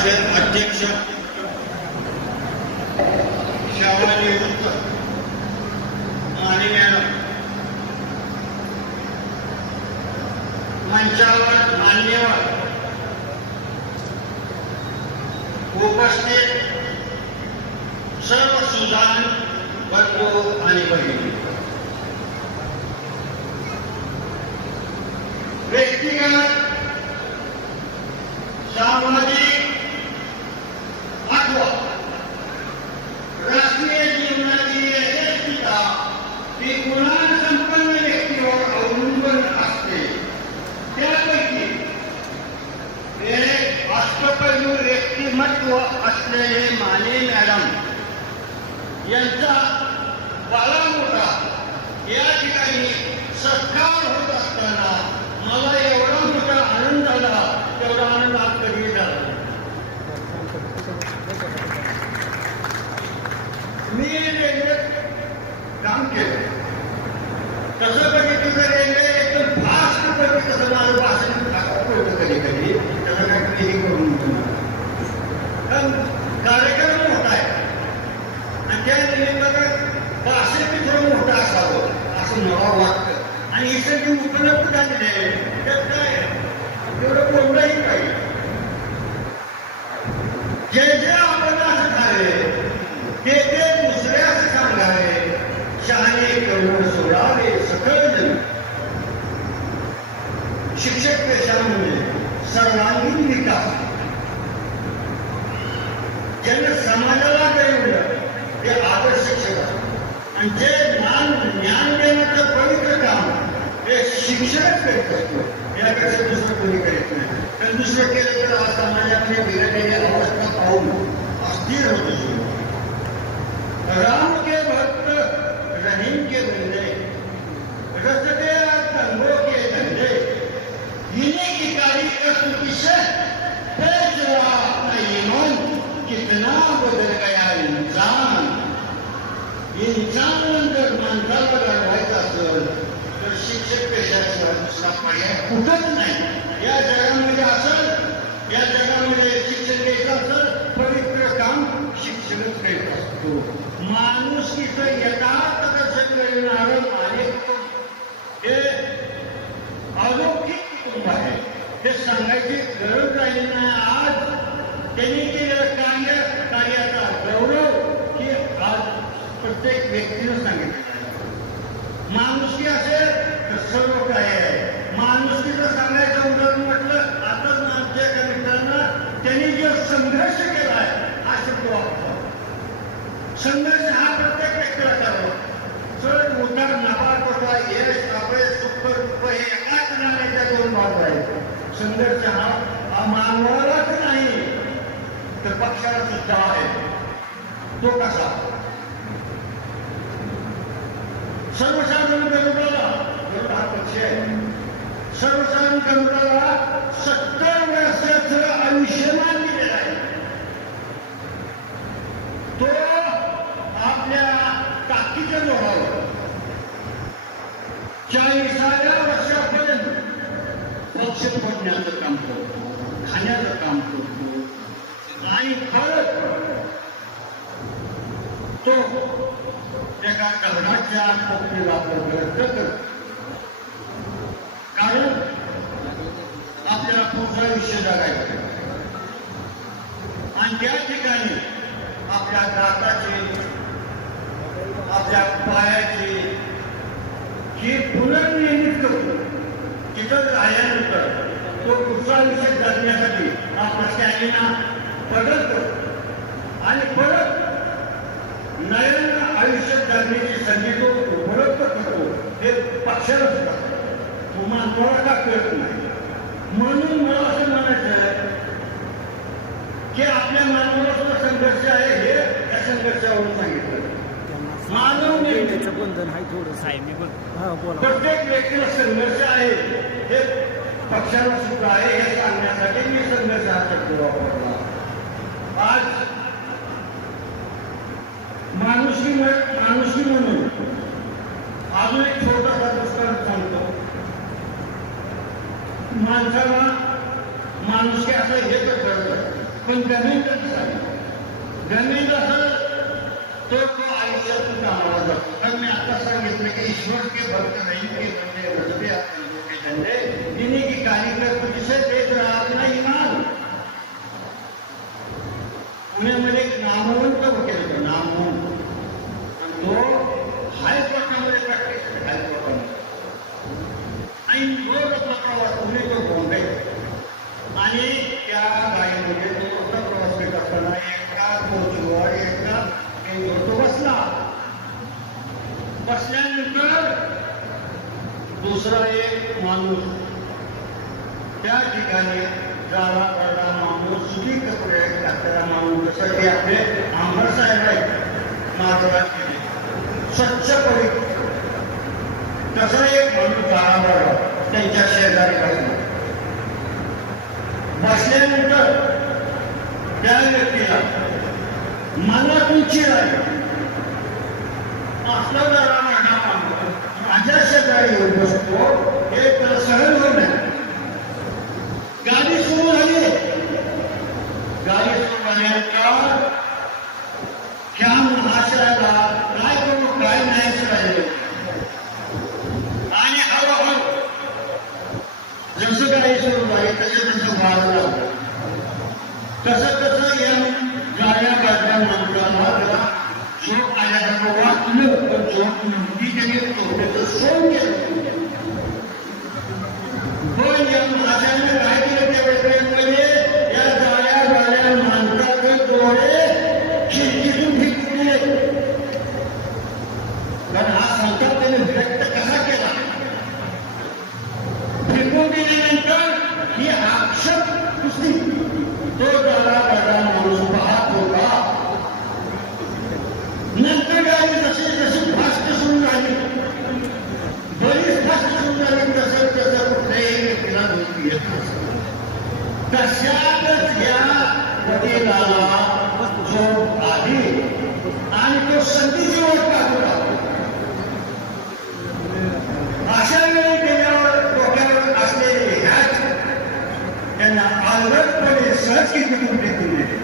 मंडळाचे अध्यक्ष सेवानिवृत्त आणि मॅडम, मंचावर मान्यवर उपस्थित सर्व सुजाण बंधू आणि भगिनी, व्यक्तिगत सामाजिक अथवा राष्ट्रीय जीवनाची यशस्वीता ही गुणसंपन्न व्यक्तीवर अवलंबून असते. त्यापैकी एक अष्टपैलू व्यक्तिमत्व असलेले माने मॅडम यांचा बाळामोठा या ठिकाणी सत्कार होत असताना मला एवढा मोठा आनंद झाला, तेवढा आनंद आज कधी झाला. मी रेल्वेत काम केलं, तसं कधी तुझं रेल्वे एकदम फास्ट कधी तसं माझं भाषण होतं कधी कधी तसं काय कधीही करून कारण कार्यक्रम मोठा आहे आणि त्या निमित्तानं भाषण थोडं मोठं असावं असं मला वाटतं. आणि इथं जे उपलब्ध झालेले त्यात काय एवढं बोलणंही पाहिजे. जे जे आपण असं झाले ते ते दुसऱ्याच सांगावे, शहाणे करून सोडावे सकळ जण. शिक्षक पेशामध्ये सर्वांगीण विकास, ज्यांना समाजाला कळवलं ते आदर्श शिक्षक असतात आणि जे ज्ञान देण्याचं पवित्र काम हे शिक्षणच करीत असतो. यापेक्षा दुसरं कोणी करीत नाही. कारण दुसरं केलं तर आज समाजामध्ये बिघडलेली अवस्था पाहून अस्थिर होत असतो. राम के भक्त रहीम के बंदे, रसते तंगों के धंधे, इन्हीं की कारीगर से बेचुआ अपना ईमान, कितना बदल गया इंसान. इंसान जर माणसाला घडवायचं असेल तर शिक्षक पेशाशिवाय दुसरा पर्याय कुठंच नाही. या जगामध्ये असेल, या जगामध्ये शिक्षण घ्यायचं असेल, पवित्र काम शिक्षणच करीत असतो. माणुसकीचं यथार्थ दर्शन करणारं अनेक हे अलौकिक कुटुंब आहे. हे सांगायची गरज राहिली नाही. आज त्यांनी केलेलं कार्याचा गौरव की आज प्रत्येक व्यक्तीनं सांगितलं आहे. माणुसकी असेल तर सर्व काय आहे. माणुसकीचं सांगायचं उदाहरण म्हटलं आताच आमच्या एका मित्रांना त्यांनी जो संघर्ष केला आहे हा शब्द वापरला. संघर्ष हा प्रत्येक व्यक्तीला करावा. सर उद्धार नफा यश अपयश सुख दुःख हे एकाच नाण्याच्या दोन बाजू आहेत. संघर्ष हा मानवालाच नाही तर पक्षाला सुद्धा आहे. तो कसा? सर्वसाधारण जनतेला हा पक्ष आहे. सर्वसाधारण जनतेला 70 वर्षाचं आयुष्यमान दिलेलं आहे. तो आपल्या ताकदीच्या जोरावर 40व्या वर्षापर्यंत पक्ष फोडण्याचं काम करतो, खाण्याचं काम करतो आणि परत तो एका कलराच्या पोकळीला करतो. कारण आपल्याला पुढचा विषय जगायचा आणि त्या ठिकाणी आपल्या दाताची, आपल्या पायाची ही पुनर्निर्मित करतो. तिथं राहिल्यानंतर तो पुढचा विषय जगण्यासाठी आपला स्टॅमिना बदलतो आणि परत नयन आयुष्य जगण्याची संधी तो उपलब्ध करतो. हे पक्षाला सुद्धा तो मानवाला का कळत नाही. म्हणून मला असं म्हणायचं की आपल्या मानवाला सुद्धा संघर्ष आहे. हे या संघर्षावरून सांगितलं. मानव बंधन आहे थोडंसं आहे. मी पण प्रत्येक व्यक्तीला संघर्ष आहे. हे पक्षाला सुद्धा आहे. हे सांगण्यासाठी मी संघर्ष हा शब्द वापरला. आज माणुसकी म्हणून अजून एक छोटासा दृष्टांत सांगतो. माणसाला माणुसकी असं हे तर कळतं, पण जमीन जमीन असं तो आयुष्यातून कामाला जातो. पण मी आता सांगितलं की ईश्वर के भक्त नहीं के बंदे बजते अपने के झंडे इन्हीं की कार्यक्रम जिसे देख रहा अपना ईमान. पुण्यामध्ये एक नामवंत वकील होता, नामवंत, तो हायकोर्टामध्ये प्रॅक्टिस हायकोर्टामध्ये आणि रोज प्रवास पुणे तो बॉम्बे आणि त्या गाडीमध्ये तो मोठा प्रवास करत असताना एका कोचवर एका तो बसला. बसल्यानंतर दुसरा एक माणूस त्या ठिकाणी जाडा करडा माणूस सुखी कपडे घातलेला माणूस जसं की आपले आंबड साहेब आहेत मार्गात केले स्वच्छ पडी तसा एक माणूस जाडा करडा त्यांच्या शेजारी बसल्यानंतर त्या व्यक्तीला मला तुमची राहील असला जरा माझ्या शेजारी येऊन बसतो हे तर सहन होत नाही. गाडी सुरू झाली. गाडी सुरू झाल्यानंतर ह्या महाशयाला काय करू काय नाही राहिले आणि हळूहळू जसं गाडी सुरू झाली तसं वाढू लागलं. तसं या गाड्या गाड्या माणसाला झोप आल्यासारखं वाटलं पण झोप नव्हती. त्याने झोपेचं सोन केलं. पण या महाशयाने काय केलं त्या वेळेमध्ये या गाड्या गाड्या माणसाचे डोळे खिडकीतून फेकून दिले. कारण हा संताप त्याने व्यक्त कसा केला. फेकून दिल्यानंतर ही आक्षेप पुसली. तो गाडा गाडा माणूस पाहत होता. नंतर गाडी जशी जशी फास्ट सुरू झाली बरीच फास्ट सुरू झाली तसं तसं कुठल्याही व्यक्तीला झोप येत नसतं. तशातच या वडिलाला झोप आली आणि तो संधीची वाट पाहत होता. अशा वेळी गेल्यावर डोक्यावर असलेले ह्याच त्यांना अलगदपणे सहज कितीतून फेकून दिले.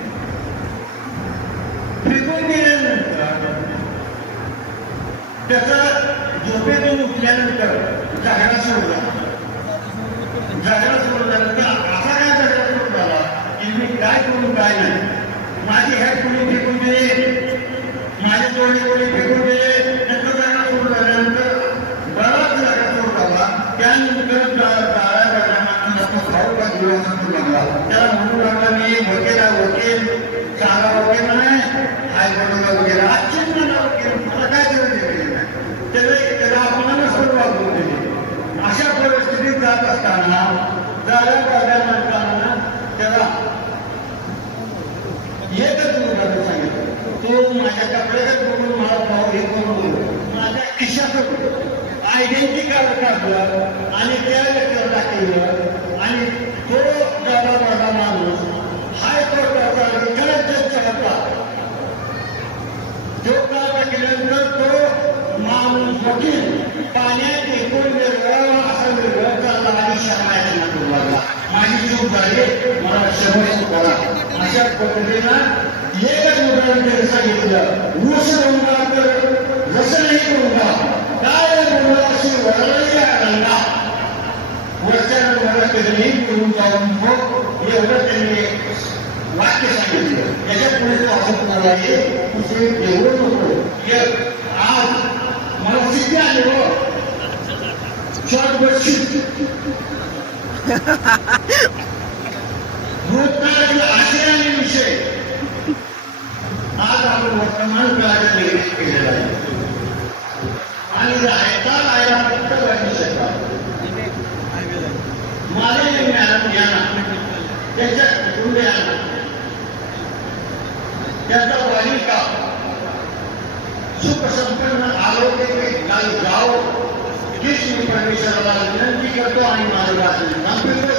फेकून दिल्यानंतर त्याचा झोपेतून उठल्यानंतर झगडा सुरू झाला. झगडा सुरू झाल्यानंतर असा काय झगडा सुरू झाला की मी काय करू काय नाही. माझी हॅट कोणी फेकून दिले, माझे डोळे कोणी फेकून दिले. नंतर झगडा सुरू झाल्यानंतर बराच झगडा सुरू झाला. त्यानंतर त्याला म्हणू लागला मी वकील वकील चांगला वकील नाही हायकोर्टाला वकील आजचीच मला वकील मला काय गरज आहे. त्याला आपल्याला सर्व वागवून दिली. अशा परिस्थितीत जात असताना जाड्या गाड्या माणसांना त्याला एकच मुलाने सांगितलं तो माझ्या कपड्यात बघून मला भाऊ हे करून माझ्या खिशातून आयडेंटिटी कार्ड काढलं आणि त्या व्यक्तीला टाकलं आणि तो गाडा गाडा माणूस हायकोर्टाचा रिटायर्ड जज होता. तो का टाकल्यानंतर तो माणूस वकील पाण्यात एकूण वेगळा असा वेगळा झाला आणि शरणायला करू लागला. माझी चूक झाली मला क्षमा करा. अशा पद्धतीनं एकच मुद्दा सांगितलं ऊस डोंगा तर जसं नाही डोंगा काय डोंगराशी वळलेली गंगा वरच्यानं मला कधीही बोलून जाऊन एवढं त्यांनी वाक्य सांगितलं. याच्या पुढे तो असं कुणाला तुझे एवढं नको आज मला सिद्धी आली हो शॉर्ट बसशील भूतकाळातील आशयाने विषय आज आपण वर्तमान काळात निर्मित केलेला आहे आणि राहता राहायला फक्त वाटू शकतात. माझे ज्ञान त्याच्या कुटुंबियांना त्याचा वालिका सुख संपन्न आरोग्य काही जाओ हीच मी परमेश्वराला विनंती करतो आणि माझा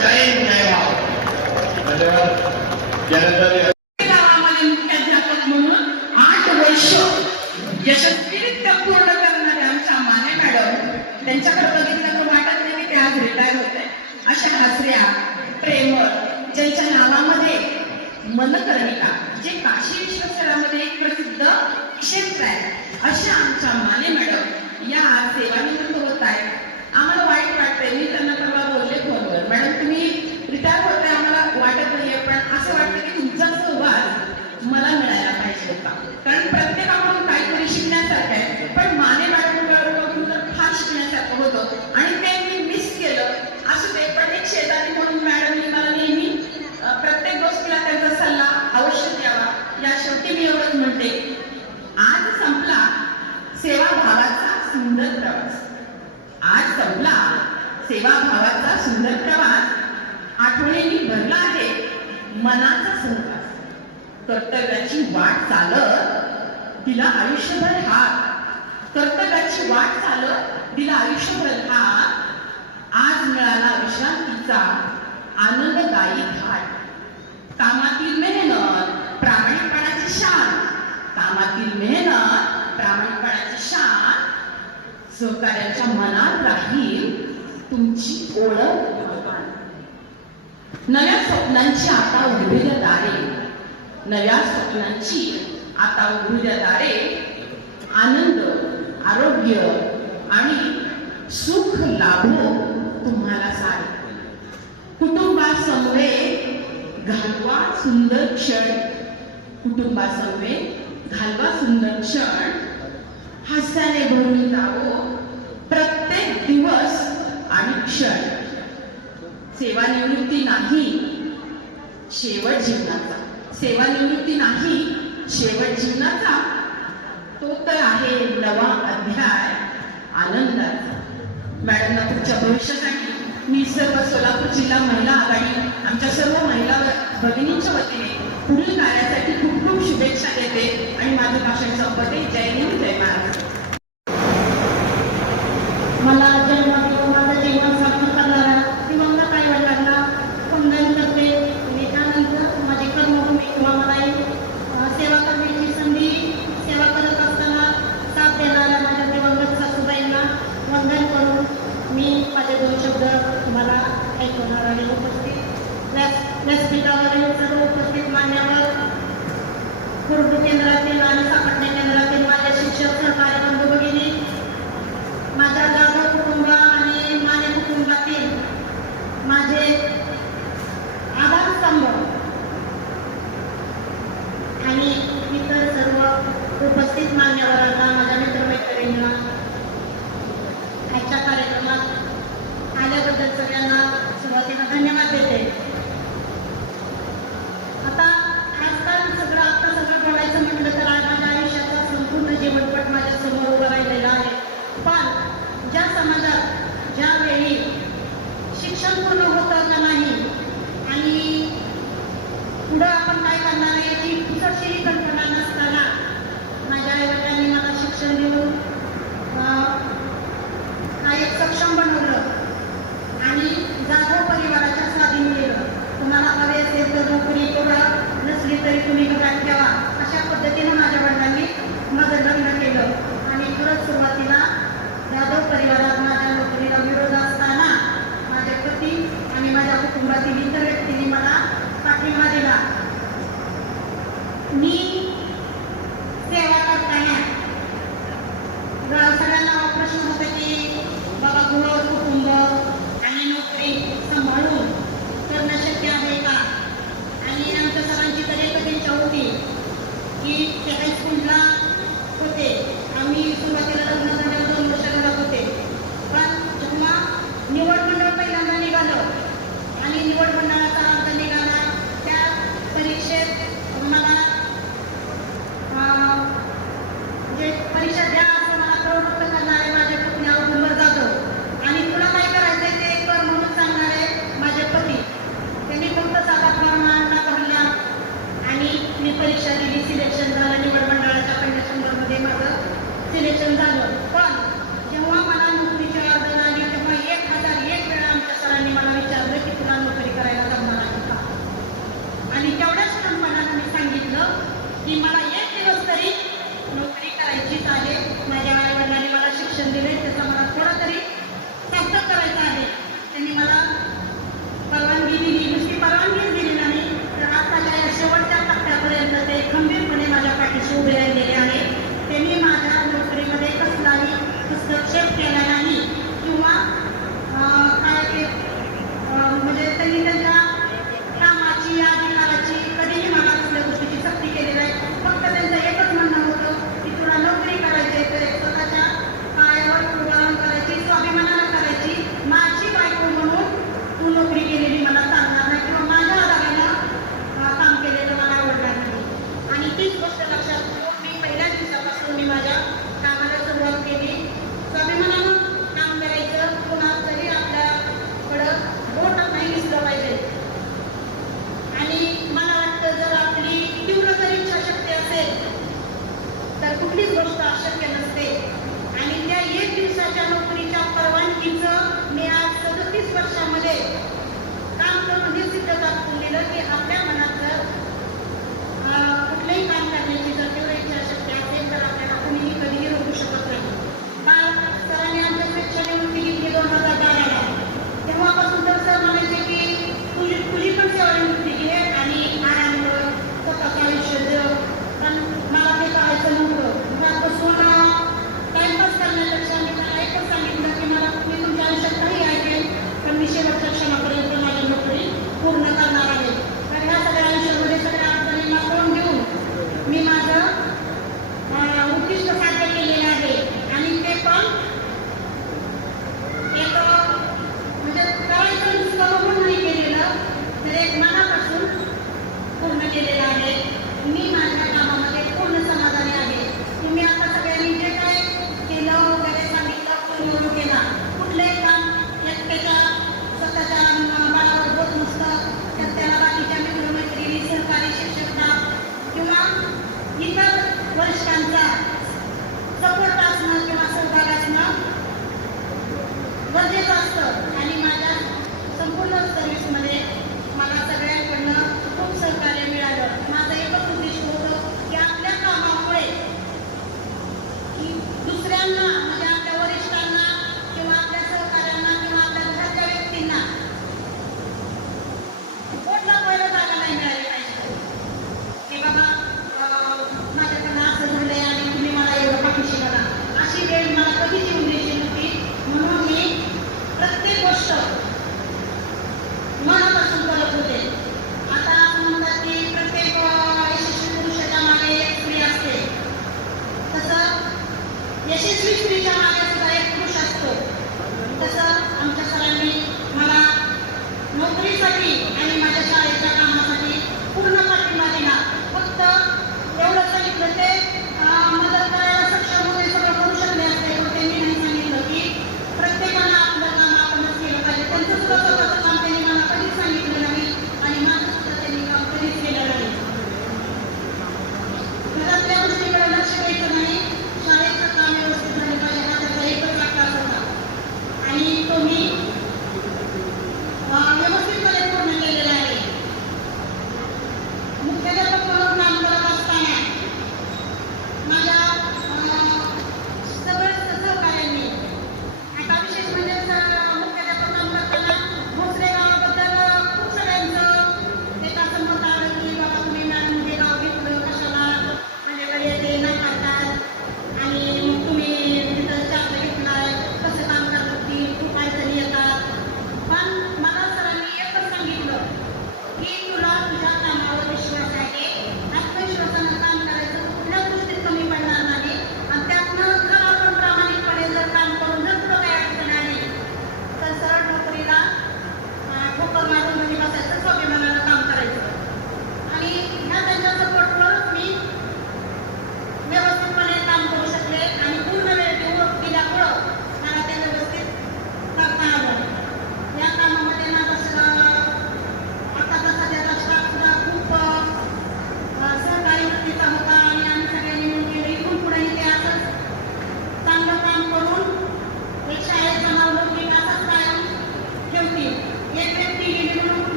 जय जय धन्यवाद. म्हणून 8 वर्ष यशस्वीरित्या पूर्ण करणारे आमच्या माने मॅडम त्यांच्याकडे बघितलं तर वाटत नाही की ते आज रिटायर होते. अशा हसऱ्या प्रेमळ ज्यांच्या नावामध्ये मनकर्णिका जे काशी विश्वेश्वरामध्ये एक प्रसिद्ध क्षेत्र आहे, अशा आमच्या माने मॅडम या सेवानिवृत्त होत आहेत. आम्हाला वाईट वाटतंय. मी त्यांना परवा बोलले फोनवर, मॅडम तुम्ही रिटायर होताय आम्हाला वाटत नाहीये, पण असं वाटतं की तुमचा सहवास मला मिळायला पाहिजे होता, कारण प्रत्येकाकडून काहीतरी शिकण्यासारखं आहे. पण माने मॅडम फार शिकण्यासारखं होतं आणि ते मी मिस केलं. असं ते पण एक शेजारी म्हणून मॅडमनी मला नेहमी प्रत्येक गोष्टीला त्यांचा सल्ला अवश्य द्यावा. या शेवटी मी एवढंच म्हणते, आज संपला सेवाभावाचा सुंदर प्रवास. आज संपला सेवाभावाचा सुंदर प्रवास. आठवणींनी भरला आहे मनाचा सहवास. कर्तव्याची वाट चालत दिला आयुष्यभर हात. कर्तव्याची वाट चालत दिला आयुष्यभर हात. आज मिळाला विश्रांतीचा आनंददायी घाट. कामातील मेहनत प्रामाणिकपणाची शान. कामातील मेहनत प्रामाणिकपणाची शान. सहकार्याच्या मनात राहील तुमची ओळख. नव्या स्वप्नांची आता उघडू द्या दारे. नव्या स्वप्नांची आता उघडू द्या दारे. आनंद, आरोग्य आणि सुख लाभो तुम्हाला सारे. कुटुंबासमवेत घालवा सुंदर क्षण. कुटुंबासमवेत घालवा सुंदर क्षण. हास्याने भरून जावो प्रत्येक दिवस आणि क्षण. सेवानिवृत्ती नाही शेवट जीवनाचा. सेवानिवृत्ती नाही शेवट जीवनाचा. तो तर आहे नवा अध्याय आनंदाचा. मॅडमना पुढच्या भविष्यासाठी मी सर्व सोलापूर जिल्हा महिला आघाडी आमच्या सर्व महिला भगिनींच्या वतीने पुढील कार्यासाठी खूप खूप शुभेच्छा देते आणि माझं भाषण संपते. जय हिंद, जय महाराष्ट्र. मला जन्म देऊन माझं जीवन सार्थक करणारा दिवंगत आई वडिलांना वंदन करते. आणि त्यानंतर माझी कर्मभूमी किंवा मला सेवा करण्याची संधी, सेवा करत असताना साथ देणाऱ्या माझ्या दिवंगत सासूबाईंना वंदन करून मी माझे 2 शब्द तुम्हाला ऐकवणार आणि उपस्थित व्यासपीठावरील सर्व उपस्थित मान्यवर, कुरुडू केंद्रातील आणि सापटणे केंद्रातील माझे शिक्षक सहकारी बंधू भगिनी, माझ्या जाधव कुटुंब आणि माझ्या कुटुंबातील माझे आधारस्तंभ आणि इतर सर्व उपस्थित मान्यवरांना, माझ्या मित्रमैत्रिणींना आजच्या कार्यक्रमात आल्याबद्दल सगळ्यांना सुरुवातीला धन्यवाद देते. आजकाल सगळं बोलायचं म्हटलं तर माझ्या आयुष्याचा संपूर्ण जीवनपट माझ्या समोर उभं राहिलेला आहे. पण ज्या समाजात ज्यावेळी शिक्षण पूर्ण होतं का नाही आणि पुढं आपण काय करणार आहे याची पुसटशीही कल्पना नसताना माझ्या आईवडिलांनी मला शिक्षण देऊन एक सक्षम बनवलं आणि जाधव परिवाराच्या स्वाधीन केलं. तुम्हाला हवे असेल तर नोकरी करा, नसली तरी तुम्ही घरात ठेवा, अशा पद्धतीनं माझ्या वडिलांनी माझं लग्न केलं. आणि परत सुरुवातीला जाधव परिवारात माझ्या नोकरीला विरोध असताना माझे पती आणि माझ्या कुटुंबातील इतर व्यक्तींनी मला पाठिंबा दिला. मी सेवा करताना सगळ्यांना प्रश्न होते की बाबा घर, कुटुंब आणि नोकरी सांभाळून करणं शक्य आहे का. आणि आमच्या केलेला आहे. मी माझ्या कामामध्ये पूर्ण समाधानी आहे. तुम्ही आता सगळ्यांनी जे काय केलं वगैरे सांगितलं पूर्ण केला. कुठलंही काम एकट्याच्या स्वतःच्या बाळावर होत नसतं, तर त्याला बाकीच्या मित्रमैत्रिणी, सहकारी शिक्षकांना किंवा इतर वरिष्ठांचा सपोर्ट असणं किंवा सहभाग असणं गरजेचं असतं. आणि माझ्या संपूर्ण सर्व्हिसमध्ये मला सगळ्यांकडनं खूप सहकार्य मिळालं. माझं एकच उद्दिष्ट होतं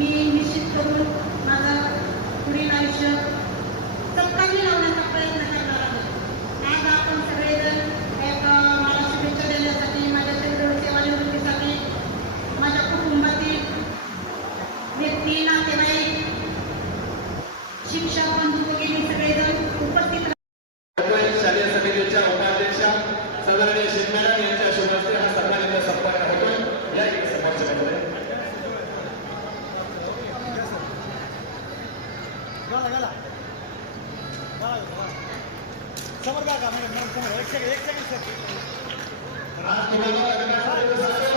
मी निश्चित करून माझं पुढील आयुष्य चक्कानी लावण्याचा प्रयत्न करणार आहे. आज आपण सगळेजण एक मला शुभेच्छा देण्यासाठी, माझ्या सेवानिवृत्तीसाठी माझ्या कुटुंबातील व्यक्ती, नातेवाईक, शिक्षक, बंधू वगैरे सगळेजण उपस्थित शालेय समितीच्या उपाध्यक्षा सदरणीय शिवमॅडम यांच्या शुभ हस्ते हा सन्मानित संपन्न होतो. या एक समारंभामध्ये समोर का मॅडम समोर एक सेकंड आज तुम्हाला